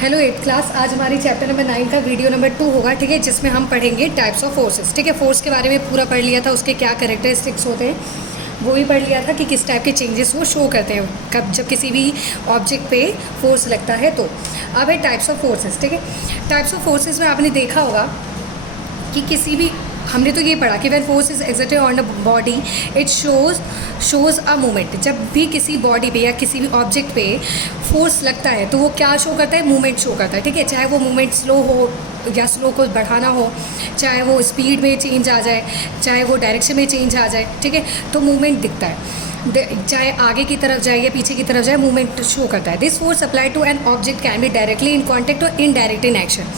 Hello 8th class. आज हमारी chapter number 9 का वीडियो नंबर 2 होगा, ठीक है, जिसमें हम पढ़ेंगे टाइप्स ऑफ फोर्सेस। ठीक है, फोर्स के बारे में पूरा पढ़ लिया था, उसके क्या कैरेक्टरिस्टिक्स होते हैं वो भी पढ़ लिया था कि किस टाइप के चेंजेस वो शो करते हैं कब जब किसी भी ऑब्जेक्ट पे फोर्स लगता है। तो अब है टाइप्स ऑफ फोर्सेस। ठीक है, टाइप्स ऑफ फोर्सेस में आपने देखा होगा कि किसी भी हमने तो ये पढ़ा कि when force is exerted on a body it shows a movement. जब भी किसी बॉडी पे या किसी भी ऑब्जेक्ट पे फोर्स लगता है तो वो क्या शो करता है? मूवमेंट शो करता है। ठीक है, चाहे वो मूवमेंट स्लो हो या स्लो को बढ़ाना हो, चाहे वो स्पीड में चेंज आ जाए, चाहे वो डायरेक्शन में चेंज आ जाए। ठीक है, तो मूवमेंट दिखता है, चाहे आगे की तरफ जाए या पीछे की तरफ जाए, मूवमेंट शो करता है। This force apply to an object can be directly in contact और इनडायरेक्ट इन एक्शन।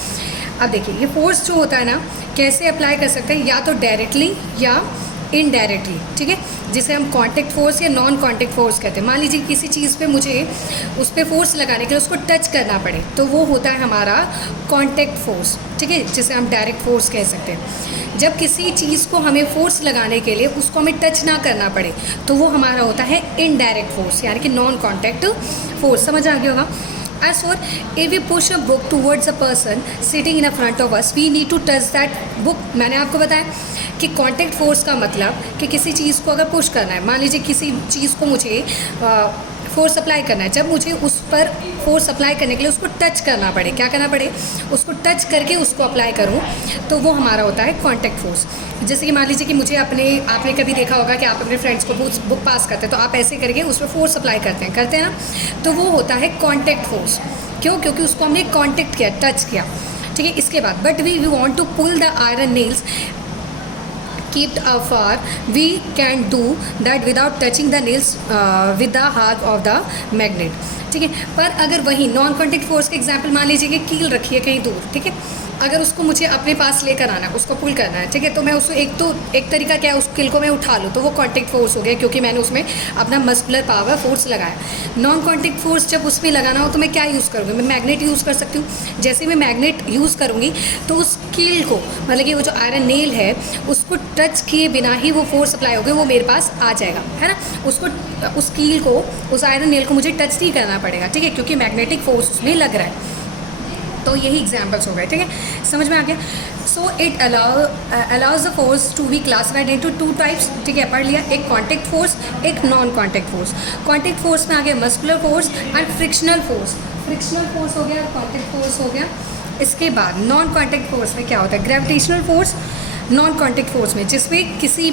अब देखिए, ये फोर्स जो होता है ना, कैसे अप्लाई कर सकते हैं? या तो डायरेक्टली या इनडायरेक्टली। ठीक है, जिसे हम कॉन्टेक्ट फोर्स या नॉन कॉन्टेक्ट फोर्स कहते हैं। मान लीजिए किसी चीज़ पे मुझे उस पर फोर्स लगाने के लिए उसको टच करना पड़े तो वो होता है हमारा कॉन्टेक्ट फोर्स। ठीक है, जिसे हम डायरेक्ट फोर्स कह सकते हैं। जब किसी चीज़ को हमें फोर्स लगाने के लिए उसको हमें टच ना करना पड़े तो वो हमारा होता है इनडायरेक्ट फोर्स, यानी कि नॉन कॉन्टेक्ट फोर्स। समझ आ गया होगा। As for if we push a book towards a person sitting in a front of us, we need to touch that book। मैंने आपको बताया कि कॉन्टेक्ट फोर्स का मतलब कि किसी चीज़ को अगर पुश करना है, मान लीजिए किसी चीज़ को मुझे फोर्स अप्लाई करना है, जब मुझे उस पर फोर्स अप्लाई करने के लिए उसको टच करना पड़े, क्या करना पड़े? उसको टच करके उसको अप्लाई करूँ तो वो हमारा होता है कॉन्टेक्ट फोर्स। जैसे कि मान लीजिए कि मुझे आपने कभी देखा होगा कि आप अपने फ्रेंड्स को बुक पास करते हैं तो आप ऐसे करके उस पर फोर्स अप्लाई करते हैं ना, तो वो होता है कॉन्टेक्ट फोर्स। क्यों? क्योंकि उसको हमने कॉन्टेक्ट किया, टच किया। ठीक है, इसके बाद but we want to pull the iron nails kept afar, we can do that without touching the nails with the help of the magnet। ठीक है, पर अगर वही नॉन कॉन्टेक्ट फोर्स का एग्जांपल मान लीजिए कि कील रखी है कहीं दूर, ठीक है, अगर उसको मुझे अपने पास लेकर आना है, उसको पुल करना है, ठीक है, तो मैं उसको एक तरीका क्या है, उस कील को मैं उठा लूँ तो वो कॉन्टेक्ट फोर्स हो गया, क्योंकि मैंने उसमें अपना मस्कुलर पावर फोर्स लगाया। नॉन कॉन्टेक्ट फोर्स जब उसमें लगाना हो तो मैं क्या यूज़ करूँगी? मैं मैग्नेट यूज़ कर सकती हूँ। जैसे मैं मैग्नेट यूज़ करूँगी तो उस कील को, मतलब कि वो जो आयरन नेल है उसको टच किए बिना ही वो फोर्स अप्लाई होगा, वो मेरे पास आ जाएगा, है ना। उस कील को, उस आयरन नेल को मुझे टच नहीं करना पड़ेगा, ठीक है, क्योंकि मैग्नेटिक फोर्स उसमें लग रहा है। तो यही एग्जाम्पल्स हो गए। ठीक है, समझ में आ गया। So it allows the force to be classified into two types. ठीक है, पढ़ लिया, एक कॉन्टेक्ट फोर्स, एक non contact force. Contact force में आ गया muscular force and frictional force. Frictional force हो गया, कॉन्टेक्ट फोर्स हो गया। इसके बाद नॉन कॉन्टेक्ट फोर्स में क्या होता है? Gravitational force. Non contact force में जिसमें किसी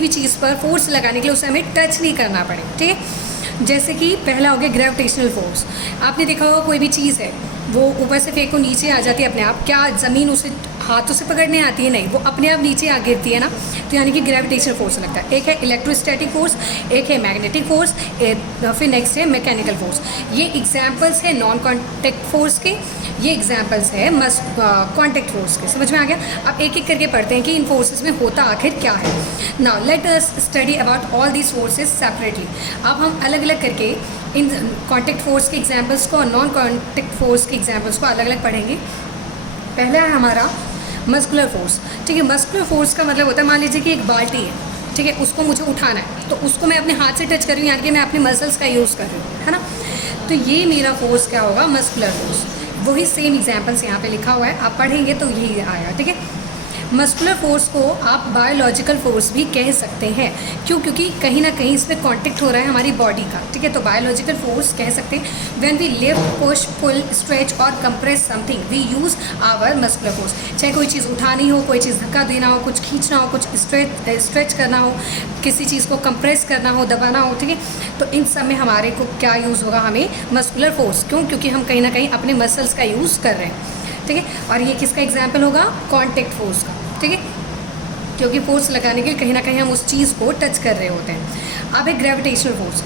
भी चीज़ पर फोर्स लगाने के लिए उसे हमें टच नहीं करना पड़े। ठीक है, जैसे कि पहला हो गया ग्रेविटेशनल फोर्स। आपने देखा होगा कोई भी चीज़ है वो ऊपर से फेंको नीचे आ जाती है अपने आप, क्या ज़मीन उसे हाथों से पकड़ने आती है? नहीं, वो अपने आप नीचे आ गिरती है ना, तो यानी कि ग्रेविटेशनल फोर्स लगता है। एक है इलेक्ट्रोस्टैटिक फोर्स, एक है मैग्नेटिक फोर्स, फिर नेक्स्ट है मैकेनिकल फोर्स। ये एग्जाम्पल्स है नॉन कॉन्टेक्ट फोर्स के, ये एग्जाम्पल्स है कॉन्टेक्ट फोर्स के। समझ में आ गया। अब एक एक करके पढ़ते हैं कि इन फोर्सेस में होता आखिर क्या है। Now let us study about all these forces separately. अब हम अलग अलग करके इन कॉन्टेक्ट फोर्स के एग्जाम्पल्स को और नॉन कॉन्टेक्ट फोर्स के एग्जाम्पल्स को अलग अलग पढ़ेंगे। पहला है हमारा मस्कुलर फोर्स। ठीक है, मस्कुलर फोर्स का मतलब होता है, मान लीजिए कि एक बाल्टी है, ठीक है, उसको मुझे उठाना है तो उसको मैं अपने हाथ से टच कर रही हूँ, यानी कि मैं अपने मसल्स का यूज़ कर रही हूँ, है ना। तो ये मेरा फोर्स क्या होगा? Muscular force. वही सेम एग्जाम्पल्स यहाँ पे लिखा हुआ है, आप पढ़ेंगे तो यही आएगा। ठीक है, मस्कुलर फोर्स को आप बायोलॉजिकल फोर्स भी कह सकते हैं। क्यों? क्योंकि कहीं ना कहीं इसमें कांटेक्ट हो रहा है हमारी बॉडी का। ठीक है, तो बायोलॉजिकल फोर्स कह सकते हैं। When we lift, push, pull, stretch और compress something we use our muscular force. चाहे कोई चीज़ उठानी हो, कोई चीज़ धक्का देना हो, कुछ खींचना हो, कुछ स्ट्रेच करना हो, किसी चीज़ को कंप्रेस करना हो, दबाना हो, ठीक है, तो इन सब में हमारे को क्या यूज़ होगा? हमें मस्कुलर फोर्स। क्यों? क्योंकि हम कहीं ना कहीं अपने मसल्स का यूज़ कर रहे हैं। ठीक है, और ये किसका एग्जाम्पल होगा? कॉन्टेक्ट फोर्स का। ठीक है, क्योंकि फोर्स लगाने के लिए कहीं ना कहीं हम उस चीज़ को टच कर रहे होते हैं। अब है ग्रेविटेशनल फोर्स।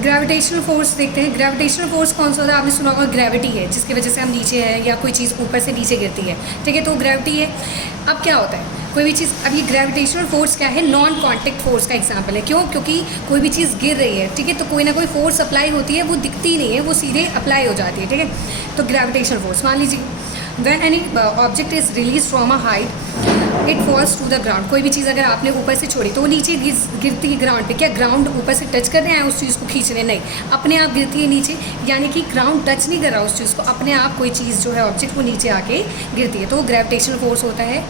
ग्रेविटेशनल फोर्स देखते हैं। ग्रेविटेशनल फोर्स कौन सा होता है? आपने सुना होगा ग्रेविटी है, जिसकी वजह से हम नीचे हैं या कोई चीज़ ऊपर से नीचे गिरती है। ठीक है, तो ग्रेविटी है। अब क्या होता है? कोई भी चीज़, अब ये ग्रेविटेशनल फोर्स क्या है? नॉन कॉन्टेक्ट फोर्स का एग्जाम्पल है। क्यों? क्योंकि कोई भी चीज़ गिर रही है, ठीक है, तो कोई ना कोई फोर्स अप्लाई होती है, वो दिखती नहीं है, वो सीधे अप्लाई हो जाती है। ठीक है, तो ग्रेविटेशनल फोर्स, मान लीजिए when any object is released from a height it falls to the ground. कोई भी चीज़ अगर आपने ऊपर से छोड़ी तो वो नीचे गिरती है ग्राउंड पे। क्या ग्राउंड ऊपर से टच कर रहे हैं उस चीज़ को खींचने? नहीं, अपने आप गिरती है नीचे, यानी कि ग्राउंड टच नहीं कर रहा उस चीज़ को, अपने आप कोई चीज़ जो है ऑब्जेक्ट वो नीचे आके गिरती है, तो वो ग्रेविटेशनल फोर्स होता है।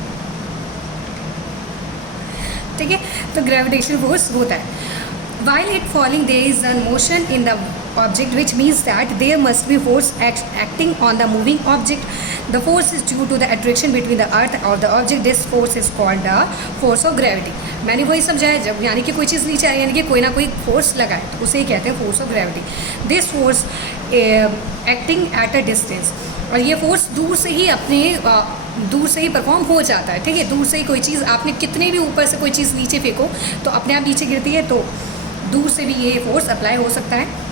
ठीक है, तो ग्रेविटेशनल फोर्स होता है। While it falling, there is a motion in the object, which means that there must be force acting on the moving object. The force is due to the attraction between the earth or the object. This force is called the force of gravity. मैंने वही समझाया, जब यानी कि कोई चीज़ नीचे आ रही है, यानी कि कोई ना कोई फोर्स लगा है, तो उसे ही कहते हैं force of gravity. This force acting at a distance, और ये फोर्स दूर से ही परफॉर्म हो जाता है। ठीक है, दूर से ही कोई चीज़ आपने कितने भी ऊपर से कोई चीज़ नीचे फेंको तो अपने आप नीचे गिरती है, तो दूर से भी ये फोर्स अप्लाई हो सकता है।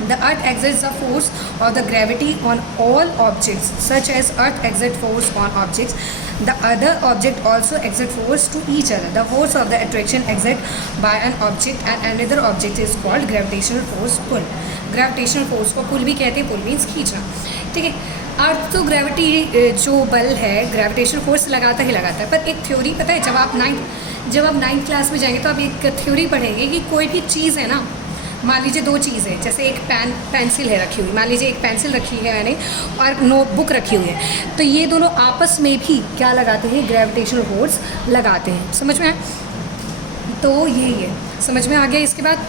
The earth exerts the force of the gravity on all objects, such as earth exerts force on objects. The other object also exert force to each other. The force of the attraction exerted by an object and another object is called gravitational force pull. Gravitational force को pull भी कहते हैं, pull means खींचना। ठीक है, अर्थ तो gravity जो बल है, ग्रेविटेशनल फोर्स लगाता ही लगाता है। पर एक थ्योरी पता है, जब आप नाइन्थ क्लास में जाएंगे तो आप एक थ्योरी पढ़ेंगे कि कोई भी चीज़ है ना, मान लीजिए दो चीज़ है, जैसे एक पेंसिल है रखी हुई, मान लीजिए एक पेंसिल रखी है मैंने और नोटबुक रखी हुई है, तो ये दोनों आपस में भी क्या लगाते हैं? ग्रेविटेशनल फोर्स लगाते हैं। समझ में आया? तो यही है, समझ में आ गया। इसके बाद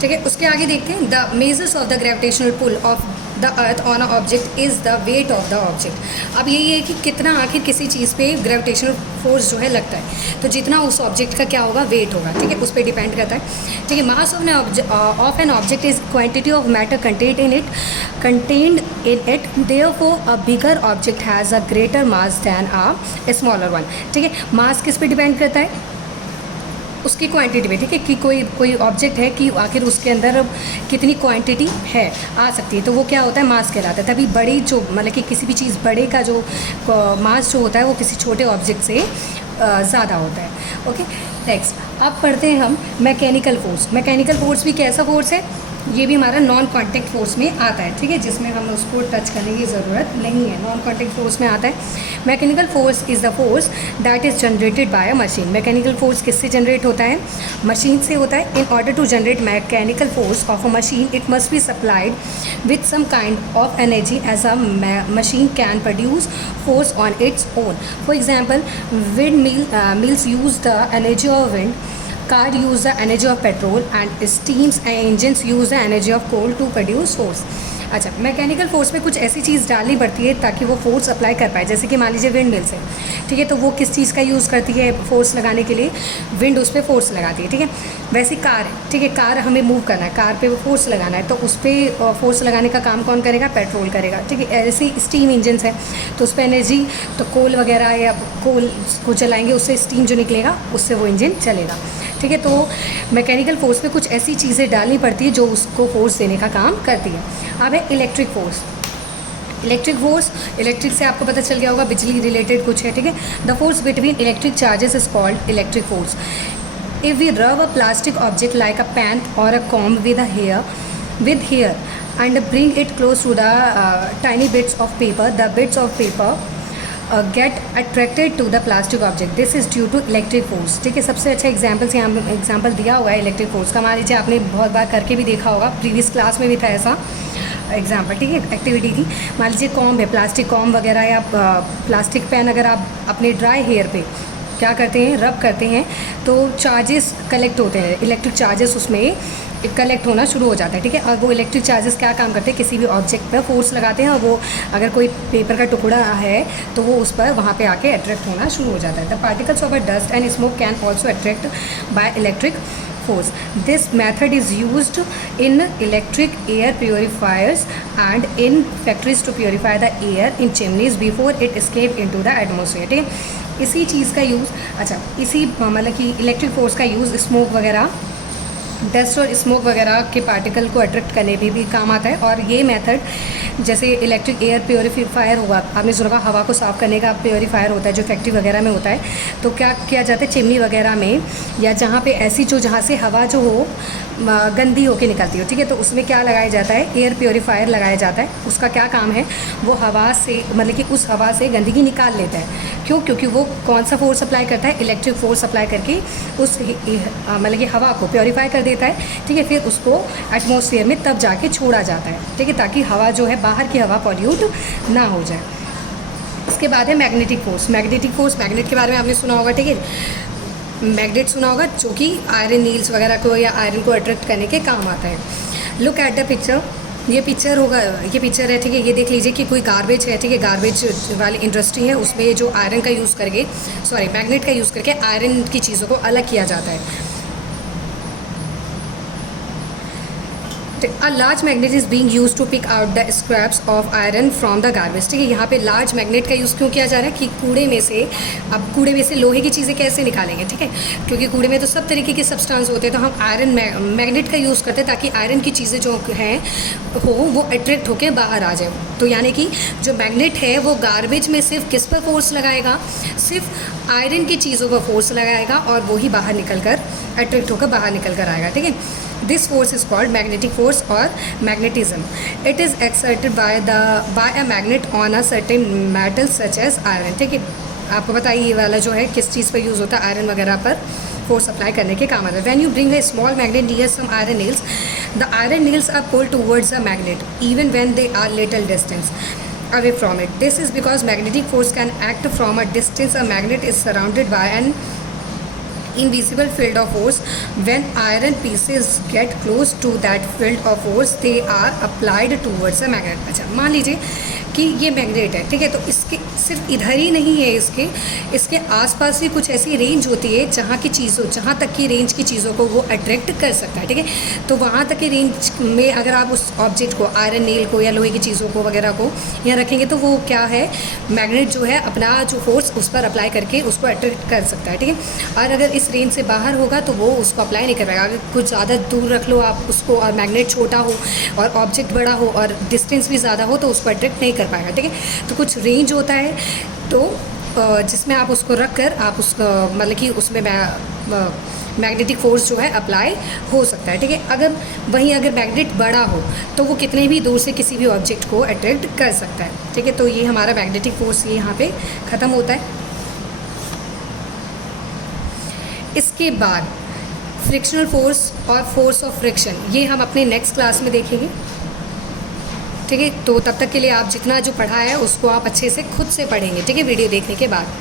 ठीक है, उसके आगे देखते हैं। The measures of the gravitational pull of the earth on a object is the weight of the object. अब यही है कि कितना आखिर किसी चीज़ पे ग्रेविटेशनल फोर्स जो है लगता है, तो जितना उस ऑब्जेक्ट का क्या होगा? वेट होगा। ठीक है, उस पर डिपेंड करता है। ठीक है, mass of an object is quantity of matter contained in it therefore a bigger object has a greater mass then a smaller one. ठीक है, मास किस पे डिपेंड करता है? उसकी क्वांटिटी पे। ठीक है, कि कोई ऑब्जेक्ट है कि आखिर उसके अंदर कितनी क्वांटिटी है आ सकती है, तो वो क्या होता है? मास कहलाता है। तभी बड़ी जो मतलब कि किसी भी चीज़ बड़े का जो मास जो होता है वो किसी छोटे ऑब्जेक्ट से ज़्यादा होता है। ओके, नेक्स्ट अब पढ़ते हैं हम मैकेनिकल फोर्स। मैकेनिकल फोर्स भी कैसा फोर्स है? ये भी हमारा नॉन कॉन्टेक्ट फोर्स में आता है। ठीक है, जिसमें हम उसको टच करने की ज़रूरत नहीं है, नॉन कॉन्टेक्ट फोर्स में आता है। Mechanical force is the force that is generated by a machine. Mechanical force किससे जनरेट होता है? मशीन से होता है। In order to generate mechanical force of a machine it must be supplied with some kind of energy as a machine can produce force on its own. For example, wind mills use the energy of wind, car use the energy of petrol, and steams and engines use the energy of coal to produce force. अच्छा, mechanical force में कुछ ऐसी चीज़ डालनी पड़ती है ताकि वो force apply कर पाए। जैसे कि मान लीजिए विंड मिल्स है, ठीक है, तो वो किस चीज़ का यूज़ करती है फोर्स लगाने के लिए? विंड उस पर फोर्स लगाती है। ठीक है, वैसे कार है, ठीक है, कार हमें मूव करना है, कार पे फोर्स लगाना है, तो उस पर फोर्स लगाने का काम कौन करेगा? पेट्रोल करेगा। ठीक है, ऐसे ही स्टीम इंजन्स है, तो उस पर एनर्जी तो कोल वगैरह या कोल को जलाएंगे, उससे स्टीम जो निकलेगा उससे वो इंजन चलेगा। ठीक है, तो मैकेनिकल फोर्स में कुछ ऐसी चीज़ें डालनी पड़ती है जो उसको फोर्स देने का काम करती है। अब है इलेक्ट्रिक फोर्स। इलेक्ट्रिक से आपको पता चल गया होगा, बिजली रिलेटेड कुछ है। ठीक है, the force between electric charges is called electric force. If we rub a plastic object like a pen और a comb with hair and bring it close to the tiny bits of paper, the bits of paper get attracted to the plastic object. This is due to electric force. ठीक है, सबसे अच्छा example दिया हुआ है electric force का। मान लीजिए आपने बहुत बार करके भी देखा होगा, प्रीवियस क्लास में भी था ऐसा एग्जाम्पल। ठीक है, एक्टिविटी थी। मान लीजिए कॉम्ब है, प्लास्टिक कॉम्ब वगैरह या प्लास्टिक पेन, अगर आप अपने ड्राई हेयर पे क्या करते हैं? रब करते हैं, तो चार्जेस कलेक्ट होते हैं, इलेक्ट्रिक चार्जेस उसमें कलेक्ट होना शुरू हो जाता है। ठीक है, और वो इलेक्ट्रिक चार्जेस क्या काम करते हैं? किसी भी ऑब्जेक्ट पर फोर्स लगाते हैं, और वो अगर कोई पेपर का टुकड़ा है तो वो उस पर वहाँ पे आके अट्रैक्ट होना शुरू हो जाता है। The particles of a dust and smoke can also attract by electric force. This method is used in electric air purifiers and in factories to purify the air in chimneys before it escape into the atmosphere. ठीक है, इसी चीज़ का use, अच्छा इसी मतलब कि electric force का use smoke वगैरह, डस्ट और स्मोक वगैरह के पार्टिकल को अट्रैक्ट करने में भी काम आता है। और ये मेथड जैसे इलेक्ट्रिक एयर प्योरीफायर हुआ, आपने सुना होगा हवा को साफ़ करने का प्योरीफायर होता है जो फैक्ट्री वगैरह में होता है, तो क्या किया जाता है चिमनी वगैरह में या जहाँ पे ऐसी जहाँ से हवा जो हो गंदी होके निकलती हो, ठीक है, तो उसमें क्या लगाया जाता है, एयर प्योरीफायर लगाया जाता है। उसका क्या काम है, वो हवा से मतलब कि उस हवा से गंदगी निकाल लेता है। क्यों? क्योंकि वो कौन सा फोर्स अप्लाई करता है, इलेक्ट्रिक फोर्स अप्लाई करके उस मतलब कि हवा को प्योरीफाई कर देता है, ठीक है, फिर उसको एटमॉस्फेयर में तब जाके छोड़ा जाता है, ठीक है, ताकि हवा जो है बाहर की हवा पॉल्यूट ना हो जाए। इसके बाद है magnetic force. Magnetic force, magnet के बारे में आपने सुना होगा, ठीक है, मैग्नेट सुना होगा, जो कि आयरन नील्स वगैरह को या आयरन को अट्रैक्ट करने के काम आता है। लुक एट द पिक्चर, ये पिक्चर होगा, ये पिक्चर है, ठीक है, ये देख लीजिए कि कोई गार्बेज है, ठीक है, गार्बेज वाली इंडस्ट्री है, उसमें जो आयरन का यूज़ करके, सॉरी मैग्नेट का यूज़ करके आयरन की चीज़ों को अलग किया जाता है। A large magnet is being used to pick out the scraps of iron from the garbage, ठीक है, यहाँ पे लार्ज मैग्नेट का यूज़ क्यों किया जा रहा है कि कूड़े में से, अब कूड़े में से लोहे की चीज़ें कैसे निकालेंगे, ठीक है, क्योंकि कूड़े में तो सब तरीके के सब्सटेंस होते हैं, तो हम आयरन मैग्नेट का यूज़ करते हैं ताकि आयरन की चीज़ें जो हैं वो अट्रैक्ट होकर बाहर आ जाए। तो यानी कि जो मैग्नेट है वो गार्बेज में सिर्फ किस पर फोर्स लगाएगा, सिर्फ आयरन की चीज़ों पर फोर्स लगाएगा और वो ही बाहर निकल कर अट्रैक्ट होकर बाहर निकल कर आएगा, ठीक है। This force is called magnetic force or magnetism. It is exerted by a magnet on a certain metal such as iron, ठीक है। आपको पता है ये वाला जो है किस चीज़ पर यूज़ होता है, आयरन वगैरह पर फोर्स अप्लाई करने के काम आता है। When you bring a small magnet near some iron nails, the iron nails are pulled towards the magnet even when they are little distance away from it. This is because magnetic force can act from a distance. A magnet is surrounded by an invisible field of force. When iron pieces get close to that field of force, they are applied towards a magnet. अच्छा, मान लीजिए कि ये magnet है, ठीक है, तो इसके सिर्फ इधर ही नहीं है, इसके आसपास भी कुछ ऐसी रेंज होती है जहाँ तक की रेंज की चीज़ों को वो अट्रैक्ट कर सकता है, ठीक है। तो वहाँ तक की रेंज में अगर आप उस ऑब्जेक्ट को, आयरन नेल को या लोहे की चीज़ों को वगैरह को यहाँ रखेंगे तो वो क्या है, मैग्नेट जो है अपना जो फोर्स उस पर अप्लाई करके उसको अट्रैक्ट कर सकता है, ठीक है। और अगर इस रेंज से बाहर होगा तो वो उसको अप्लाई नहीं कर पाएगा। अगर कुछ ज़्यादा दूर रख लो आप उसको और मैग्नेट छोटा हो और ऑब्जेक्ट बड़ा हो और डिस्टेंस भी ज़्यादा हो तो उसको अट्रैक्ट नहीं कर पाएगा, ठीक है। तो कुछ रेंज होता है तो जिसमें आप उसको रख कर आप उसको मतलब कि उसमें मैग्नेटिक फोर्स जो है अप्लाई हो सकता है, ठीक है। अगर मैग्नेट बड़ा हो तो वो कितने भी दूर से किसी भी ऑब्जेक्ट को अट्रैक्ट कर सकता है, ठीक है। तो ये हमारा मैग्नेटिक फोर्स ये यहाँ पे ख़त्म होता है। इसके बाद फ्रिक्शनल फोर्स और फोर्स ऑफ फ्रिक्शन, ये हम अपने नेक्स्ट क्लास में देखेंगे, ठीक है। तो तब तक के लिए आप जितना जो पढ़ा है उसको आप अच्छे से खुद से पढ़ेंगे, ठीक है, वीडियो देखने के बाद।